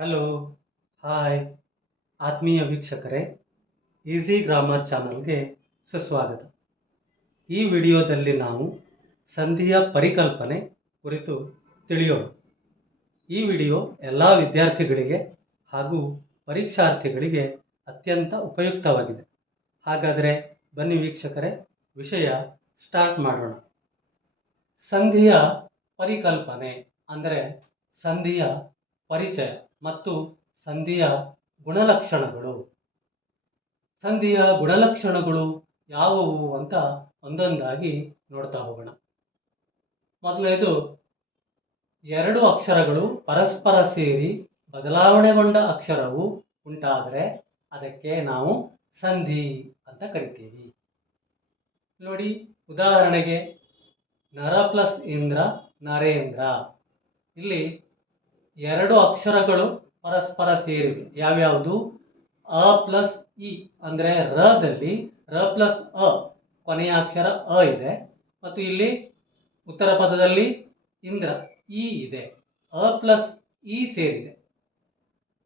Hello hi ಆತ್ಮೀಯ ವೀಕ್ಷಕರೇ easy grammar ಚಾನಲ್ಗೆ ಸುಸ್ವಾಗತ. ಈ ವಿಡಿಯೋದಲ್ಲಿ ನಾವು ಸಂಧಿಯ ಪರಿಕಲ್ಪನೆ ಕುರಿತು ತಿಳಿಯೋಣ. ಈ ವಿಡಿಯೋ ಎಲ್ಲ ವಿದ್ಯಾರ್ಥಿಗಳಿಗೆ ಹಾಗೂ ಪರೀಕ್ಷಾರ್ಥಿಗಳಿಗೆ ಅತ್ಯಂತ ಉಪಯುಕ್ತವಾಗಿದೆ. ಹಾಗಾದರೆ ಬನ್ನಿ ವೀಕ್ಷಕರೇ, ವಿಷಯ ಸ್ಟಾರ್ಟ್ ಮಾಡೋಣ. ಸಂಧಿಯ ಪರಿಕಲ್ಪನೆ ಅಂದರೆ ಸಂಧಿಯ ಪರಿಚಯ. ಮತ್ತು ಸಂಧಿಯ ಗುಣಲಕ್ಷಣಗಳು. ಸಂಧಿಯ ಗುಣಲಕ್ಷಣಗಳು ಯಾವುವು ಅಂತ ಒಂದೊಂದಾಗಿ ನೋಡ್ತಾ ಹೋಗೋಣ. ಮೊದಲನೇದು, ಎರಡು ಅಕ್ಷರಗಳು ಪರಸ್ಪರ ಸೇರಿ ಬದಲಾವಣೆಗೊಂಡ ಅಕ್ಷರವು ಉಂಟಾದರೆ ಅದಕ್ಕೆ ನಾವು ಸಂಧಿ ಅಂತ ಕರಿತೀವಿ. ನೋಡಿ, ಉದಾಹರಣೆಗೆ ನರ ಪ್ಲಸ್ ಇಂದ್ರ ನರೇಂದ್ರ. ಇಲ್ಲಿ ಎರಡು ಅಕ್ಷರಗಳು ಪರಸ್ಪರ ಸೇರಿವೆ. ಯಾವ್ಯಾವುದು? ಅ ಪ್ಲಸ್ ಇ ಅಂದರೆ ರದಲ್ಲಿ ರ ಪ್ಲಸ್ ಅ ಕೊನೆಯ ಅಕ್ಷರ ಅ ಇದೆ. ಮತ್ತು ಇಲ್ಲಿ ಉತ್ತರ ಪದದಲ್ಲಿ ಇಂದ್ರ ಇ ಇದೆ. ಅ ಪ್ಲಸ್ ಇ ಸೇರಿದೆ.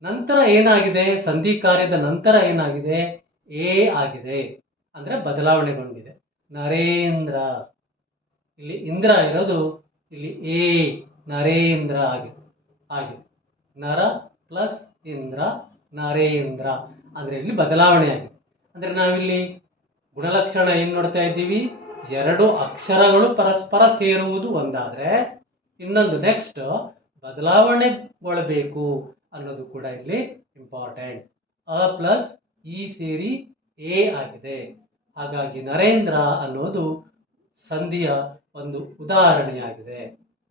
ನಂತರ ಏನಾಗಿದೆ? ಸಂಧಿ ಕಾರ್ಯದ ನಂತರ ಏನಾಗಿದೆ? ಎ ಆಗಿದೆ. ಅಂದರೆ ಬದಲಾವಣೆಗೊಂಡಿದೆ ನರೇಂದ್ರ. ಇಲ್ಲಿ ಇಂದ್ರ ಇರೋದು ಇಲ್ಲಿ ಎ ನರೇಂದ್ರ ಆಗಿದೆ. ಆಗಿದೆ ನರ ಪ್ಲಸ್ ಇಂದ್ರ, ನರೇಂದ್ರ. ಅಂದರೆ ಇಲ್ಲಿ ಬದಲಾವಣೆ ಆಗಿದೆ ಅಂದರೆ ನಾವಿಲ್ಲಿ ಗುಣಲಕ್ಷಣ ಏನು ನೋಡ್ತಾ ಇದ್ದೀವಿ? ಎರಡು ಅಕ್ಷರಗಳು ಪರಸ್ಪರ ಸೇರುವುದು ಒಂದಾದರೆ ಇನ್ನೊಂದು ನೆಕ್ಸ್ಟ್ ಬದಲಾವಣೆಗೊಳ್ಳಬೇಕು ಅನ್ನೋದು ಕೂಡ ಇಲ್ಲಿ ಇಂಪಾರ್ಟೆಂಟ್ ಅ ಪ್ಲಸ್ ಇ ಸೇರಿ ಎ ಆಗಿದೆ. ಹಾಗಾಗಿ ನರೇಂದ್ರ ಅನ್ನೋದು ಸಂಧಿಯ ಒಂದು ಉದಾಹರಣೆಯಾಗಿದೆ.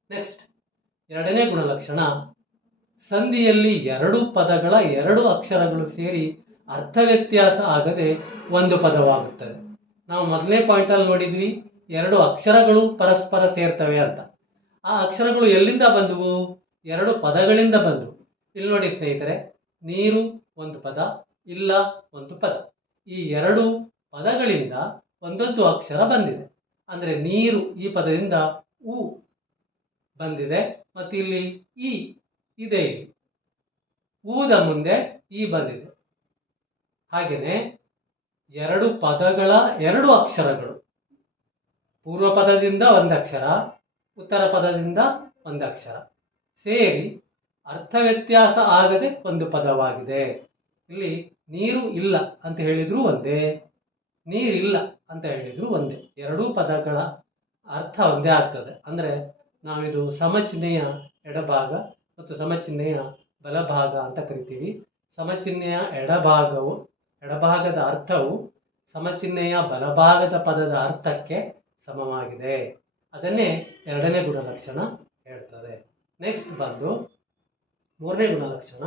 ನೆಕ್ಸ್ಟ್ ಎರಡನೇ ಗುಣಲಕ್ಷಣ ಸಂಧಿಯಲ್ಲಿ ಎರಡು ಪದಗಳ ಎರಡು ಅಕ್ಷರಗಳು ಸೇರಿ ಅರ್ಥ ವ್ಯತ್ಯಾಸ ಆಗದೆ ಒಂದು ಪದವಾಗುತ್ತದೆ. ನಾವು ಮೊದಲನೇ ಪಾಯಿಂಟಲ್ಲಿ ನೋಡಿದ್ವಿ, ಎರಡು ಅಕ್ಷರಗಳು ಪರಸ್ಪರ ಸೇರ್ತವೆ ಅಂತ. ಆ ಅಕ್ಷರಗಳು ಎಲ್ಲಿಂದ ಬಂದವು? ಎರಡು ಪದಗಳಿಂದ ಬಂದವು. ಇಲ್ಲಿ ನೋಡಿ ಸ್ನೇಹಿತರೆ, ನೀರು ಒಂದು ಪದ, ಇಲ್ಲ ಒಂದು ಪದ. ಈ ಎರಡು ಪದಗಳಿಂದ ಒಂದೊಂದು ಅಕ್ಷರ ಬಂದಿದೆ. ಅಂದರೆ ನೀರು ಈ ಪದದಿಂದ ಉ ಬಂದಿದೆ ಮತ್ತು ಇಲ್ಲಿ ಇ ಇದೆ. ಊದ ಮುಂದೆ ಈ ಬಂದಿದೆ. ಹಾಗೆಯೇ ಎರಡು ಪದಗಳ ಎರಡು ಅಕ್ಷರಗಳು. ಪೂರ್ವ ಪದದಿಂದ ಒಂದು ಅಕ್ಷರ, ಉತ್ತರ ಪದದಿಂದ ಒಂದು ಅಕ್ಷರ. ಸೇರಿ ಅರ್ಥ ವ್ಯತ್ಯಾಸ ಆಗದೆ ಒಂದು ಪದವಾಗಿದೆ. ಇಲ್ಲಿ ನೀರು ಇಲ್ಲ ಅಂತ ಹೇಳಿದ್ರು ಒಂದೇ. ನೀರಿಲ್ಲ ಅಂತ ಹೇಳಿದ್ರು ಒಂದೇ. ಎರಡೂ ಪದಗಳ ಅರ್ಥ ಒಂದೇ ಆಗ್ತದೆ. ಅಂದರೆ ನಾವಿದು ಸಮಚಿಹ್ನೆಯ ಎಡಭಾಗ ಮತ್ತು ಸಮಚಿಹ್ನೆಯ ಬಲಭಾಗ ಅಂತ ಕರಿತೀವಿ. ಸಮಚಿಹ್ನೆಯ ಎಡಭಾಗವು, ಎಡಭಾಗದ ಅರ್ಥವು ಸಮಚಿಹ್ನೆಯ ಬಲಭಾಗದ ಪದದ ಅರ್ಥಕ್ಕೆ ಸಮವಾಗಿದೆ. ಅದನ್ನೇ ಎರಡನೇ ಗುಣಲಕ್ಷಣ ಹೇಳ್ತದೆ. ನೆಕ್ಸ್ಟ್ ಬಂದು ಮೂರನೇ ಗುಣಲಕ್ಷಣ.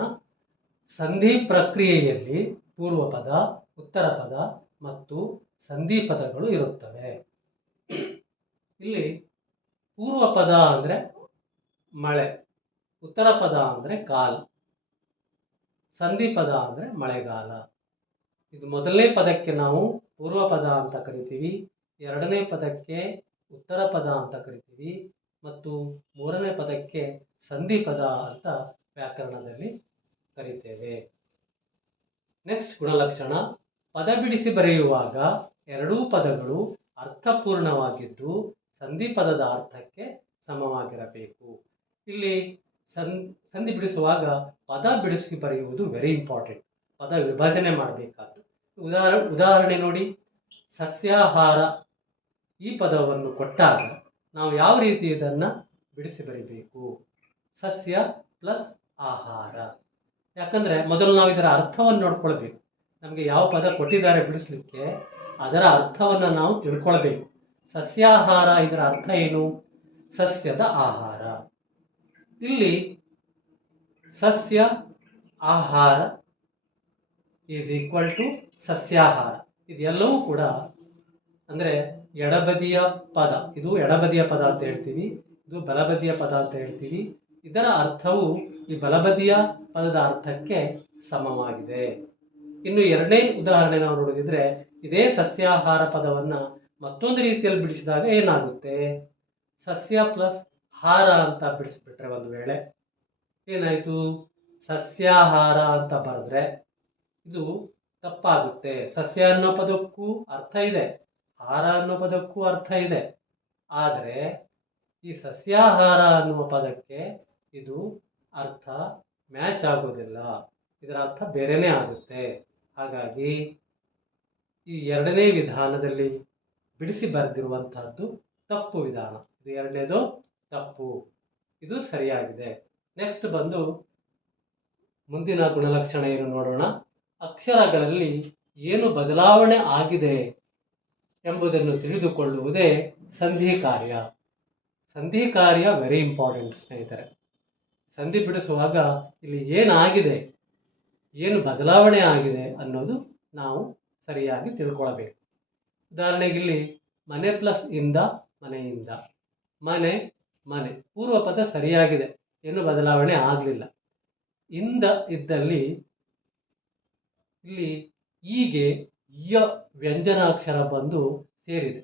ಸಂಧಿ ಪ್ರಕ್ರಿಯೆಯಲ್ಲಿ ಪೂರ್ವ ಪದ ಉತ್ತರ ಪದ ಮತ್ತು ಸಂಧಿ ಪದಗಳು ಇರುತ್ತವೆ. ಇಲ್ಲಿ ಪೂರ್ವ ಪದ ಅಂದರೆ ಮಳೆ. ಉತ್ತರ ಪದ ಅಂದರೆ ಕಾಲ, ಸಂಧಿ ಪದ ಅಂದರೆ ಮಳೆಗಾಲ. ಇದು ಮೊದಲನೇ ಪದಕ್ಕೆ ನಾವು ಪೂರ್ವ ಪದ ಅಂತ ಕರಿತೀವಿ, ಎರಡನೇ ಪದಕ್ಕೆ ಉತ್ತರ ಪದ ಅಂತ ಕರಿತೀವಿ, ಮತ್ತು ಮೂರನೇ ಪದಕ್ಕೆ ಸಂಧಿ ಪದ ಅಂತ ವ್ಯಾಕರಣದಲ್ಲಿ ಕರಿತೇವೆ. ನೆಕ್ಸ್ಟ್ ಗುಣಲಕ್ಷಣ, ಪದ ಬಿಡಿಸಿ ಬರೆಯುವಾಗ ಎರಡೂ ಪದಗಳು ಅರ್ಥಪೂರ್ಣವಾಗಿದ್ದು ಸಂಧಿ ಪದದ ಅರ್ಥಕ್ಕೆ ಸಮವಾಗಿರಬೇಕು. ಇಲ್ಲಿ ಸಂ, ಸಂಧಿ ಬಿಡಿಸುವಾಗ ಪದ ಬಿಡಿಸಿ ಬರೆಯುವುದು ವೆರಿ ಇಂಪಾರ್ಟೆಂಟ್ ಪದ ವಿಭಜನೆ ಮಾಡಬೇಕಾದ್ದು. ಉದಾಹರಣೆ ಉದಾಹರಣೆ ನೋಡಿ. ಸಸ್ಯಾಹಾರ ಈ ಪದವನ್ನು ಕೊಟ್ಟಾಗ ನಾವು ಯಾವ ರೀತಿ ಇದನ್ನು ಬಿಡಿಸಿ ಬರೀಬೇಕು? ಸಸ್ಯ ಪ್ಲಸ್ ಆಹಾರ. ಯಾಕಂದರೆ ಮೊದಲು ನಾವು ಇದರ ಅರ್ಥವನ್ನು ನೋಡ್ಕೊಳ್ಬೇಕು. ನಮಗೆ ಯಾವ ಪದ ಕೊಟ್ಟಿದ್ದಾರೆ ಬಿಡಿಸ್ಲಿಕ್ಕೆ ಅದರ ಅರ್ಥವನ್ನು ನಾವು ತಿಳ್ಕೊಳ್ಬೇಕು. ಸಸ್ಯಾಹಾರ ಇದರ ಅರ್ಥ ಏನು? ಸಸ್ಯದ ಆಹಾರ. ಇಲ್ಲಿ ಸಸ್ಯ ಆಹಾರ ಈಸ್ ಈಕ್ವಲ್ ಟು ಸಸ್ಯಾಹಾರ. ಇದೆಲ್ಲವೂ ಕೂಡ ಅಂದರೆ ಎಡಬದಿಯ ಪದ, ಇದು ಎಡಬದಿಯ ಪದ ಅಂತ ಹೇಳ್ತೀವಿ, ಇದು ಬಲಬದಿಯ ಪದ ಅಂತ ಹೇಳ್ತೀವಿ. ಇದರ ಅರ್ಥವು ಈ ಬಲಬದಿಯ ಪದದ ಅರ್ಥಕ್ಕೆ ಸಮವಾಗಿದೆ. ಇನ್ನು ಎರಡನೇ ಉದಾಹರಣೆ ನಾವು ನೋಡೋದಿದ್ರೆ, ಇದೇ ಸಸ್ಯಾಹಾರ ಪದವನ್ನು ಮತ್ತೊಂದು ರೀತಿಯಲ್ಲಿ ಬಿಡಿಸಿದಾಗ ಏನಾಗುತ್ತೆ? ಸಸ್ಯ ಪ್ಲಸ್ ಹಾರ ಅಂತ ಬಿಡಿಸ್ಬಿಟ್ರೆ ಒಂದು ವೇಳೆ ಏನಾಯಿತು? ಸಸ್ಯಾಹಾರ ಅಂತ ಬರೆದ್ರೆ ಇದು ತಪ್ಪಾಗುತ್ತೆ. ಸಸ್ಯ ಅನ್ನೋ ಪದಕ್ಕೂ ಅರ್ಥ ಇದೆ. ಹಾರ ಅನ್ನೋ ಪದಕ್ಕೂ ಅರ್ಥ ಇದೆ. ಆದರೆ ಈ ಸಸ್ಯಾಹಾರ ಅನ್ನುವ ಪದಕ್ಕೆ ಇದು ಅರ್ಥ ಮ್ಯಾಚ್ ಆಗೋದಿಲ್ಲ. ಇದರ ಅರ್ಥ ಬೇರೆನೇ ಆಗುತ್ತೆ. ಹಾಗಾಗಿ ಈ ಎರಡನೇ ವಿಧಾನದಲ್ಲಿ ಬಿಡಿಸಿ ಬರೆದಿರುವಂತಹದ್ದು ತಪ್ಪು ವಿಧಾನ. ಇದು ಎರಡನೇದು. ತಪ್ಪು. ಇದು ಸರಿಯಾಗಿದೆ. ನೆಕ್ಸ್ಟ್ ಬಂದು ಮುಂದಿನ ಗುಣಲಕ್ಷಣ ಏನು ನೋಡೋಣ. ಅಕ್ಷರಗಳಲ್ಲಿ ಏನು ಬದಲಾವಣೆ ಆಗಿದೆ ಎಂಬುದನ್ನು ತಿಳಿದುಕೊಳ್ಳುವುದೇ ಸಂಧಿ ಕಾರ್ಯ. ಸಂಧಿ ಕಾರ್ಯ ವೆರಿ ಇಂಪಾರ್ಟೆಂಟ್ ಸ್ನೇಹಿತರೆ. ಸಂಧಿ ಬಿಡಿಸುವಾಗ ಇಲ್ಲಿ ಏನಾಗಿದೆ, ಏನು ಬದಲಾವಣೆ ಆಗಿದೆ ಅನ್ನೋದು ನಾವು ಸರಿಯಾಗಿ ತಿಳ್ಕೊಳ್ಬೇಕು. ಉದಾಹರಣೆಗೆ ಇಲ್ಲಿ ಮನೆ ಪ್ಲಸ್ ಇಂದ ಮನೆಯಿಂದ. ಮನೆ ಮನೆ. ಪೂರ್ವ ಪದ ಸರಿಯಾಗಿದೆ. ಏನು ಬದಲಾವಣೆ ಆಗಲಿಲ್ಲ. ಇಂದ ಇದ್ದಲ್ಲಿ ಇಲ್ಲಿ ಈಗೆ ಯ ವ್ಯಂಜನಾಕ್ಷರ ಬಂದು ಸೇರಿದೆ.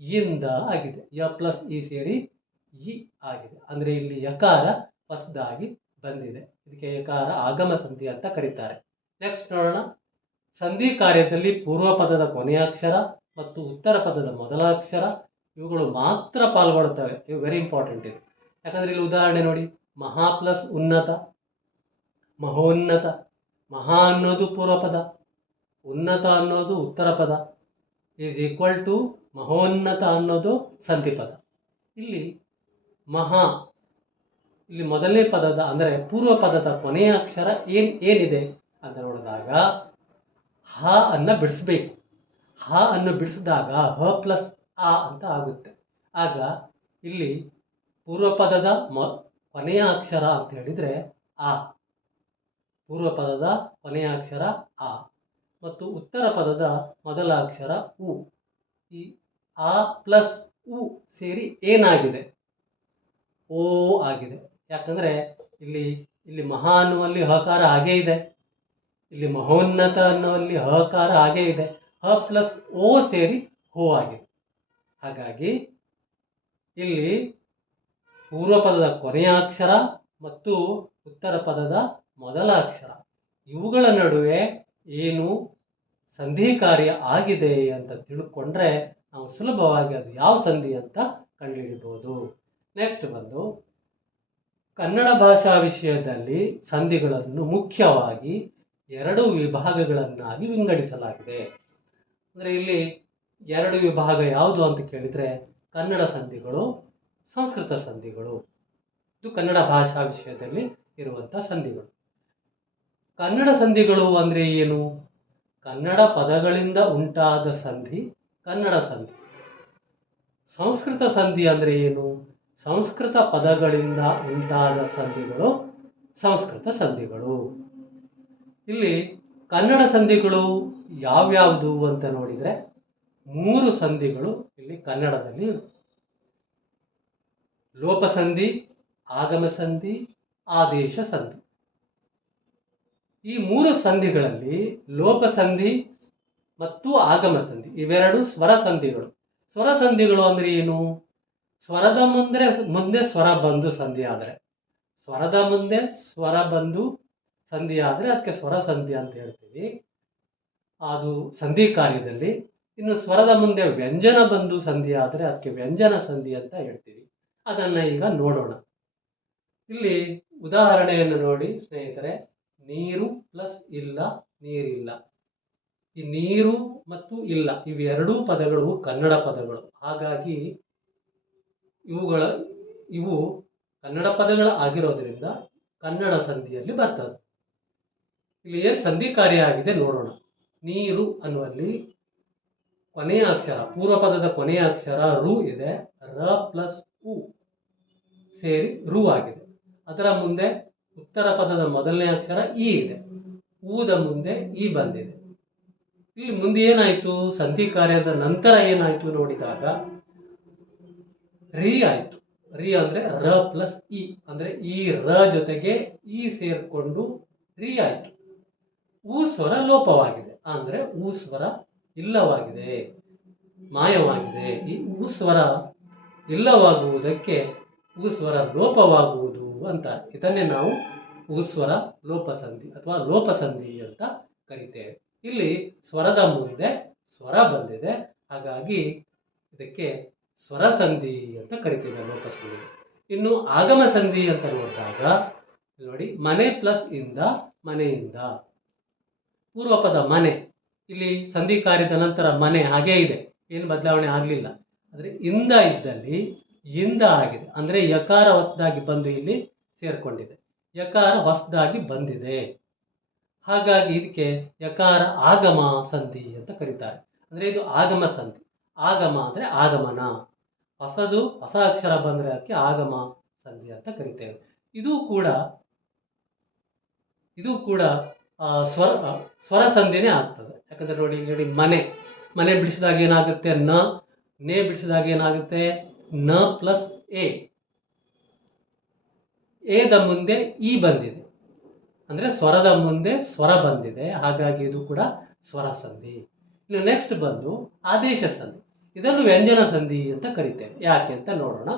ಇಂದ ಆಗಿದೆ. ಯ ಪ್ಲಸ್ ಇ ಸೇರಿ ಇ ಆಗಿದೆ. ಅಂದರೆ ಇಲ್ಲಿ ಯಕಾರ ಹೊಸದಾಗಿ ಬಂದಿದೆ. ಇದಕ್ಕೆ ಯಕಾರ ಆಗಮ ಸಂಧಿ ಅಂತ ಕರೀತಾರೆ. ನೆಕ್ಸ್ಟ್ ನೋಡೋಣ. ಸಂಧಿ ಕಾರ್ಯದಲ್ಲಿ ಪೂರ್ವ ಪದದ ಕೊನೆಯ ಅಕ್ಷರ ಮತ್ತು ಉತ್ತರ ಪದದ ಮೊದಲ ಅಕ್ಷರ ಇವುಗಳು ಮಾತ್ರ ಪಾಲ್ಗೊಳ್ತವೆ ಇವು ವೆರಿ ಇಂಪಾರ್ಟೆಂಟ್ ಇದು ಯಾಕಂದ್ರೆ ಇಲ್ಲಿ ಉದಾಹರಣೆ ನೋಡಿ. ಮಹಾ ಪ್ಲಸ್ ಉನ್ನತ ಮಹೋನ್ನತ ಮಹಾ ಅನ್ನೋದು ಪೂರ್ವ ಪದ, ಉನ್ನತ ಅನ್ನೋದು ಉತ್ತರ ಪದ ಈಸ್ ಈಕ್ವಲ್ ಟು ಮಹೋನ್ನತ ಅನ್ನೋದು ಸಂಧಿ ಪದ. ಇಲ್ಲಿ ಮಹಾ, ಇಲ್ಲಿ ಮೊದಲನೇ ಪದದ ಅಂದರೆ ಪೂರ್ವ ಪದದ ಕೊನೆಯ ಅಕ್ಷರ ಏನ್, ಏನಿದೆ ಅಂತ ನೋಡಿದಾಗ ಹ ಅನ್ನ ಬಿಡಿಸ್ಬೇಕು. ಹ ಅನ್ನು ಬಿಡಿಸಿದಾಗ ಹ ಪ್ಲಸ್ ಆ ಅಂತ ಆಗುತ್ತೆ. ಆಗ ಇಲ್ಲಿ ಪೂರ್ವ ಪದದ ಮೊ, ಕೊನೆಯ ಅಕ್ಷರ ಅಂತ ಹೇಳಿದರೆ ಆ. ಪೂರ್ವ ಪದದ ಕೊನೆಯ ಅಕ್ಷರ ಆ. ಮತ್ತು ಉತ್ತರ ಪದದ ಮೊದಲ ಅಕ್ಷರ ಉ. ಈ ಆ ಪ್ಲಸ್ ಉ ಸೇರಿ ಏನಾಗಿದೆ? ಓ ಆಗಿದೆ. ಯಾಕಂದರೆ ಇಲ್ಲಿ ಇಲ್ಲಿ ಮಹಾ ಅನ್ನುವಲ್ಲಿ ಹಕಾರ ಹಾಗೇ ಇದೆ. ಇಲ್ಲಿ ಮಹೋನ್ನತ ಅನ್ನುವಲ್ಲಿ ಹಕಾರ ಹಾಗೇ ಇದೆ. ಹ ಪ್ಲಸ್ ಓ ಸೇರಿ ಹೋ ಆಗಿದೆ. ಹಾಗಾಗಿ ಇಲ್ಲಿ ಪೂರ್ವ ಪದದ ಕೊನೆಯ ಅಕ್ಷರ ಮತ್ತು ಉತ್ತರ ಪದದ ಮೊದಲ ಅಕ್ಷರ. ಇವುಗಳ ನಡುವೆ ಏನು ಸಂಧಿ ಕಾರ್ಯ ಆಗಿದೆ ಅಂತ ತಿಳ್ಕೊಂಡ್ರೆ ನಾವು ಸುಲಭವಾಗಿ ಅದು ಯಾವ ಸಂಧಿ ಅಂತ ಕಂಡುಹಿಡಿಬೋದು. ನೆಕ್ಸ್ಟ್ ಬಂದು, ಕನ್ನಡ ಭಾಷಾ ವಿಷಯದಲ್ಲಿ ಸಂಧಿಗಳನ್ನು ಮುಖ್ಯವಾಗಿ ಎರಡು ವಿಭಾಗಗಳನ್ನಾಗಿ ವಿಂಗಡಿಸಲಾಗಿದೆ. ಅಂದರೆ ಇಲ್ಲಿ ಎರಡು ವಿಭಾಗ ಯಾವುದು ಅಂತ ಕೇಳಿದರೆ ಕನ್ನಡ ಸಂಧಿಗಳು, ಸಂಸ್ಕೃತ ಸಂಧಿಗಳು. ಇದು ಕನ್ನಡ ಭಾಷಾ ವಿಷಯದಲ್ಲಿ ಇರುವಂಥ ಸಂಧಿಗಳು. ಕನ್ನಡ ಸಂಧಿಗಳು ಅಂದರೆ ಏನು? ಕನ್ನಡ ಪದಗಳಿಂದ ಉಂಟಾದ ಸಂಧಿ ಕನ್ನಡ ಸಂಧಿ. ಸಂಸ್ಕೃತ ಸಂಧಿ ಅಂದರೆ ಏನು? ಸಂಸ್ಕೃತ ಪದಗಳಿಂದ ಉಂಟಾದ ಸಂಧಿಗಳು ಸಂಸ್ಕೃತ ಸಂಧಿಗಳು. ಇಲ್ಲಿ ಕನ್ನಡ ಸಂಧಿಗಳು ಯಾವ್ಯಾವುದು ಅಂತ ನೋಡಿದರೆ ಮೂರು ಸಂಧಿಗಳು ಇಲ್ಲಿ ಕನ್ನಡದಲ್ಲಿ ಲೋಪಸಂಧಿ ಲೋಪ ಸಂಧಿ ಆಗಮ ಸಂಧಿ ಆದೇಶ ಸಂಧಿ ಈ ಮೂರು ಸಂಧಿಗಳಲ್ಲಿ ಲೋಪಸಂಧಿ ಮತ್ತು ಆಗಮ ಸಂಧಿ ಇವೆರಡು ಸ್ವರ ಸಂಧಿಗಳು ಸ್ವರ ಸಂಧಿಗಳು ಅಂದರೆ ಏನು? ಸ್ವರದ ಮುಂದೆ ಮುಂದೆ ಸ್ವರ ಬಂದು ಸಂಧಿ ಆದರೆ. ಸ್ವರದ ಮುಂದೆ ಸ್ವರ ಬಂದು ಸಂಧಿ ಆದರೆ, ಅದಕ್ಕೆ ಸ್ವರ ಸಂಧಿ ಅಂತ ಹೇಳ್ತೀವಿ. ಅದು ಸಂಧಿ ಕಾರ್ಯದಲ್ಲಿ ಇನ್ನು ಸ್ವರದ ಮುಂದೆ ವ್ಯಂಜನ ಬಂದು ಸಂಧಿ ಆದರೆ ಅದಕ್ಕೆ ವ್ಯಂಜನ ಸಂಧಿ ಅಂತ ಹೇಳ್ತೀವಿ. ಅದನ್ನು ಈಗ ನೋಡೋಣ. ಇಲ್ಲಿ ಉದಾಹರಣೆಯನ್ನು ನೋಡಿ ಸ್ನೇಹಿತರೆ, ನೀರು ಪ್ಲಸ್ ಇಲ್ಲ, ನೀರಿಲ್ಲ. ಈ ನೀರು ಮತ್ತು ಇಲ್ಲ ಇವೆರಡೂ ಪದಗಳು ಕನ್ನಡ ಪದಗಳು. ಹಾಗಾಗಿ ಇವುಗಳ, ಇವು ಕನ್ನಡ ಪದಗಳ ಆಗಿರೋದ್ರಿಂದ ಕನ್ನಡ ಸಂಧಿಯಲ್ಲಿ ಬರ್ತದೆ ಇಲ್ಲಿ ಏನು ಸಂಧಿ ಕಾರ್ಯ ಆಗಿದೆ ನೋಡೋಣ. ನೀರು ಅನ್ನುವಲ್ಲಿ ಕೊನೆಯ ಅಕ್ಷರ ಪೂರ್ವ ಪದದ ಕೊನೆಯ ಅಕ್ಷರ ರು ಇದೆ. ರ ಪ್ಲಸ್ ಉ ಸೇರಿ ರು ಆಗಿದೆ. ಅದರ ಮುಂದೆ ಉತ್ತರ ಪದದ ಮೊದಲನೇ ಅಕ್ಷರ ಇ ಇದೆ. ಊದ ಮುಂದೆ ಇ ಬಂದಿದೆ. ಇಲ್ಲಿ ಮುಂದೆ ಏನಾಯಿತು? ಸಂಧಿ ಕಾರ್ಯದ ನಂತರ ಏನಾಯಿತು ನೋಡಿದಾಗ ರಿ ಆಯಿತು. ರಿ ಅಂದರೆ ರ ಪ್ಲಸ್ ಇ ಅಂದರೆ ಈ ರ ಜೊತೆಗೆ ಇ ಸೇರಿಕೊಂಡು ರಿ ಆಯಿತು. ಊ ಸ್ವರ ಲೋಪವಾಗಿದೆ. ಅಂದರೆ ಊ ಸ್ವರ ಇಲ್ಲವಾಗಿದೆ, ಮಾಯವಾಗಿದೆ, ಈ ಊ ಸ್ವರ ಇಲ್ಲವಾಗುವುದಕ್ಕೆ ಉಗುಸ್ವರ ಸ್ವರ ಲೋಪವಾಗುವುದು ಅಂತ ಇದನ್ನೇ ನಾವು ಉಸ್ವರ ಲೋಪಸಂಧಿ ಅಥವಾ ಲೋಪಸಂಧಿ ಅಂತ ಕರಿತೇವೆ. ಇಲ್ಲಿ ಸ್ವರದ ಮುಂದೆ ಸ್ವರ ಬಂದಿದೆ, ಹಾಗಾಗಿ ಇದಕ್ಕೆ ಸ್ವರ ಸಂಧಿ ಅಂತ ಕರಿತೇವೆ ಲೋಪಸಂಧಿ. ಇನ್ನು ಆಗಮ ಸಂಧಿ ಅಂತ ನೋಡಿದಾಗ ನೋಡಿ ಮನೆ ಪ್ಲಸ್ ಇಂದ ಮನೆಯಿಂದ. ಪೂರ್ವ ಪದ ಮನೆ ಇಲ್ಲಿ ಸಂಧಿ ಕಾರ್ಯದ ನಂತರ ಮನೆ ಹಾಗೇ ಇದೆ. ಏನು ಬದಲಾವಣೆ ಆಗಲಿಲ್ಲ. ಆದರೆ ಇಂದ ಇದ್ದಲ್ಲಿ, ಇಂದ ಆಗಿದೆ. ಅಂದರೆ ಯಕಾರ ಹೊಸದಾಗಿ ಬಂದು ಇಲ್ಲಿ ಸೇರ್ಕೊಂಡಿದೆ. ಯಕಾರ ಹೊಸದಾಗಿ ಬಂದಿದೆ. ಹಾಗಾಗಿ ಇದಕ್ಕೆ ಯಕಾರ ಆಗಮ ಸಂಧಿ ಅಂತ ಕರೀತಾರೆ. ಅಂದರೆ ಇದು ಆಗಮ ಸಂಧಿ. ಆಗಮ ಅಂದರೆ ಆಗಮನ. ಹೊಸದು ಹೊಸ ಅಕ್ಷರ ಬಂದರೆ ಅದಕ್ಕೆ ಆಗಮ ಸಂಧಿ ಅಂತ ಕರಿತೇವೆ. ಇದು ಕೂಡ ಇದು ಕೂಡ ಸ್ವರ ಸ್ವರ ಸಂಧಿನೇ ಆಗ್ತದೆ. ಯಾಕಂದ್ರೆ ನೋಡಿ ನೋಡಿ, ಮನೆ. ಮನೆ ಬಿಡಿಸಿದಾಗ ಏನಾಗುತ್ತೆ? ನ. ನೇ ಬಿಡಿಸಿದಾಗ ಏನಾಗುತ್ತೆ? ನ ಪ್ಲಸ್ ಎ. ಎದ ಮುಂದೆ ಇ ಬಂದಿದೆ. ಅಂದರೆ ಸ್ವರದ ಮುಂದೆ ಸ್ವರ ಬಂದಿದೆ. ಹಾಗಾಗಿ ಇದು ಕೂಡ ಸ್ವರ ಸಂಧಿ. ಇನ್ನು ನೆಕ್ಸ್ಟ್ ಬಂದು ಆದೇಶ ಸಂಧಿ. ಇದನ್ನು ವ್ಯಂಜನ ಸಂಧಿ ಅಂತ ಕರಿತೇವೆ. ಯಾಕೆ ಅಂತ ನೋಡೋಣ.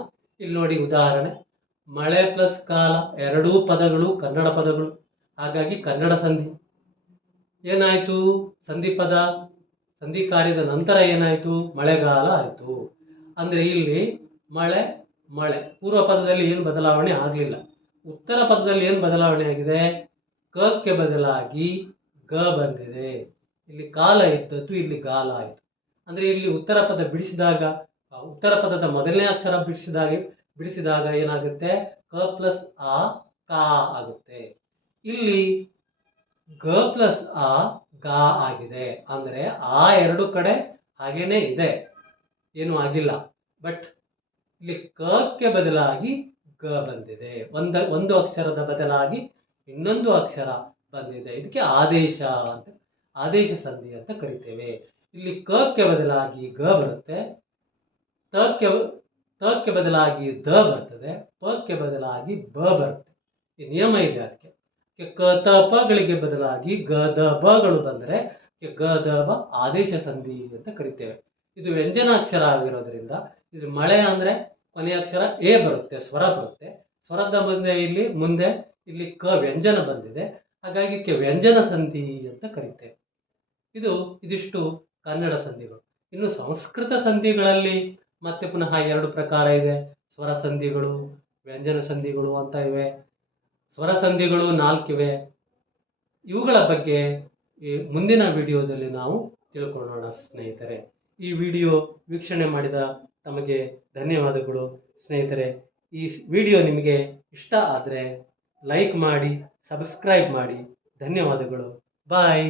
ಇಲ್ಲಿ ನೋಡಿ ಉದಾಹರಣೆ. ಮಳೆ ಪ್ಲಸ್ ಕಾಲ, ಎರಡೂ ಪದಗಳು ಕನ್ನಡ ಪದಗಳು. ಹಾಗಾಗಿ ಕನ್ನಡ ಸಂಧಿ. ಏನಾಯಿತು? ಸಂಧಿಪದ ಸಂಧಿ ಕಾರ್ಯದ ನಂತರ ಏನಾಯಿತು? ಮಳೆಗಾಲ ಆಯಿತು. ಅಂದರೆ ಇಲ್ಲಿ ಮಳೆ ಮಳೆ. ಪೂರ್ವ ಪದದಲ್ಲಿ ಏನು ಬದಲಾವಣೆ ಆಗಲಿಲ್ಲ. ಉತ್ತರ ಪದದಲ್ಲಿ ಏನು ಬದಲಾವಣೆ ಆಗಿದೆ? ಕಕ್ಕೆ ಬದಲಾಗಿ ಗ ಬಂದಿದೆ. ಇಲ್ಲಿ ಕಾಲ ಇದ್ದದ್ದು ಇಲ್ಲಿ ಗಾಲ ಆಯಿತು. ಅಂದರೆ ಇಲ್ಲಿ ಉತ್ತರ ಪದ ಬಿಡಿಸಿದಾಗ ಉತ್ತರ ಪದದ ಮೊದಲನೇ ಅಕ್ಷರ ಬಿಡಿಸಿದಾಗ ಬಿಡಿಸಿದಾಗ ಏನಾಗುತ್ತೆ? ಕ ಪ್ಲಸ್ ಆ, ಕಾ ಆಗುತ್ತೆ. ಇಲ್ಲಿ ಗ ಪ್ಲಸ್ ಆ, ಗಾ ಆಗಿದೆ. ಅಂದರೆ ಆ ಎರಡು ಕಡೆ ಹಾಗೇನೆ ಇದೆ. ಏನೂ ಆಗಿಲ್ಲ. ಬಟ್ ಇಲ್ಲಿ ಕಕ್ಕೆ ಬದಲಾಗಿ ಗ ಬಂದಿದೆ. ಒಂದ, ಒಂದು ಅಕ್ಷರದ ಬದಲಾಗಿ ಇನ್ನೊಂದು ಅಕ್ಷರ ಬಂದಿದೆ. ಇದಕ್ಕೆ ಆದೇಶ ಅಂತ, ಆದೇಶ ಸಂಧಿ ಅಂತ ಕರಿತೇವೆ. ಇಲ್ಲಿ ಕಕ್ಕೆ ಬದಲಾಗಿ ಗ ಬರುತ್ತೆ. ತಕ್ಕೆ ತಕ್ಕೆ ಬದಲಾಗಿ ದ ಬರ್ತದೆ. ಪಕ್ಕೆ ಬದಲಾಗಿ ಬ ಬರುತ್ತೆ. ಈ ನಿಯಮ ಇದೆ ಅದಕ್ಕೆ. ಕೆ ಕ ತ ಪಗಳಿಗೆ ಬದಲಾಗಿ ಗ, ದ ಬಗಳು ಬಂದರೆ ಗದಬ ಆದೇಶ ಸಂಧಿ ಅಂತ ಕರಿತೇವೆ. ಇದು ವ್ಯಂಜನಾಕ್ಷರ ಆಗಿರೋದ್ರಿಂದ ಇದು ಮಳೆ ಅಂದರೆ ಕೊನೆಯ ಅಕ್ಷರ ಎ ಬರುತ್ತೆ, ಸ್ವರ ಬರುತ್ತೆ. ಸ್ವರದ ಮುಂದೆ ಇಲ್ಲಿ ಮುಂದೆ ಇಲ್ಲಿ ಕ ವ್ಯಂಜನ ಬಂದಿದೆ. ಹಾಗಾಗಿ ಇದಕ್ಕೆ ವ್ಯಂಜನ ಸಂಧಿ ಅಂತ ಕರಿತೇವೆ. ಇದು ಇದಿಷ್ಟು ಕನ್ನಡ ಸಂಧಿಗಳು. ಇನ್ನು ಸಂಸ್ಕೃತ ಸಂಧಿಗಳಲ್ಲಿ ಮತ್ತೆ ಪುನಃ ಎರಡು ಪ್ರಕಾರ ಇದೆ. ಸ್ವರ ಸಂಧಿಗಳು, ವ್ಯಂಜನ ಸಂಧಿಗಳು ಅಂತ ಇವೆ. ಸ್ವರ ಸಂಧಿಗಳು ನಾಲ್ಕಿವೆ. ಇವುಗಳ ಬಗ್ಗೆ ಮುಂದಿನ ವಿಡಿಯೋದಲ್ಲಿ ನಾವು ತಿಳ್ಕೊಳ್ಳೋಣ ಸ್ನೇಹಿತರೆ. ಈ ವಿಡಿಯೋ ವೀಕ್ಷಣೆ ಮಾಡಿದ ತಮಗೆ ಧನ್ಯವಾದಗಳು. ಸ್ನೇಹಿತರೆ, ಈ ವಿಡಿಯೋ ನಿಮಗೆ ಇಷ್ಟ ಆದರೆ ಲೈಕ್ ಮಾಡಿ, ಸಬ್ಸ್ಕ್ರೈಬ್ ಮಾಡಿ. ಧನ್ಯವಾದಗಳು. ಬಾಯ್.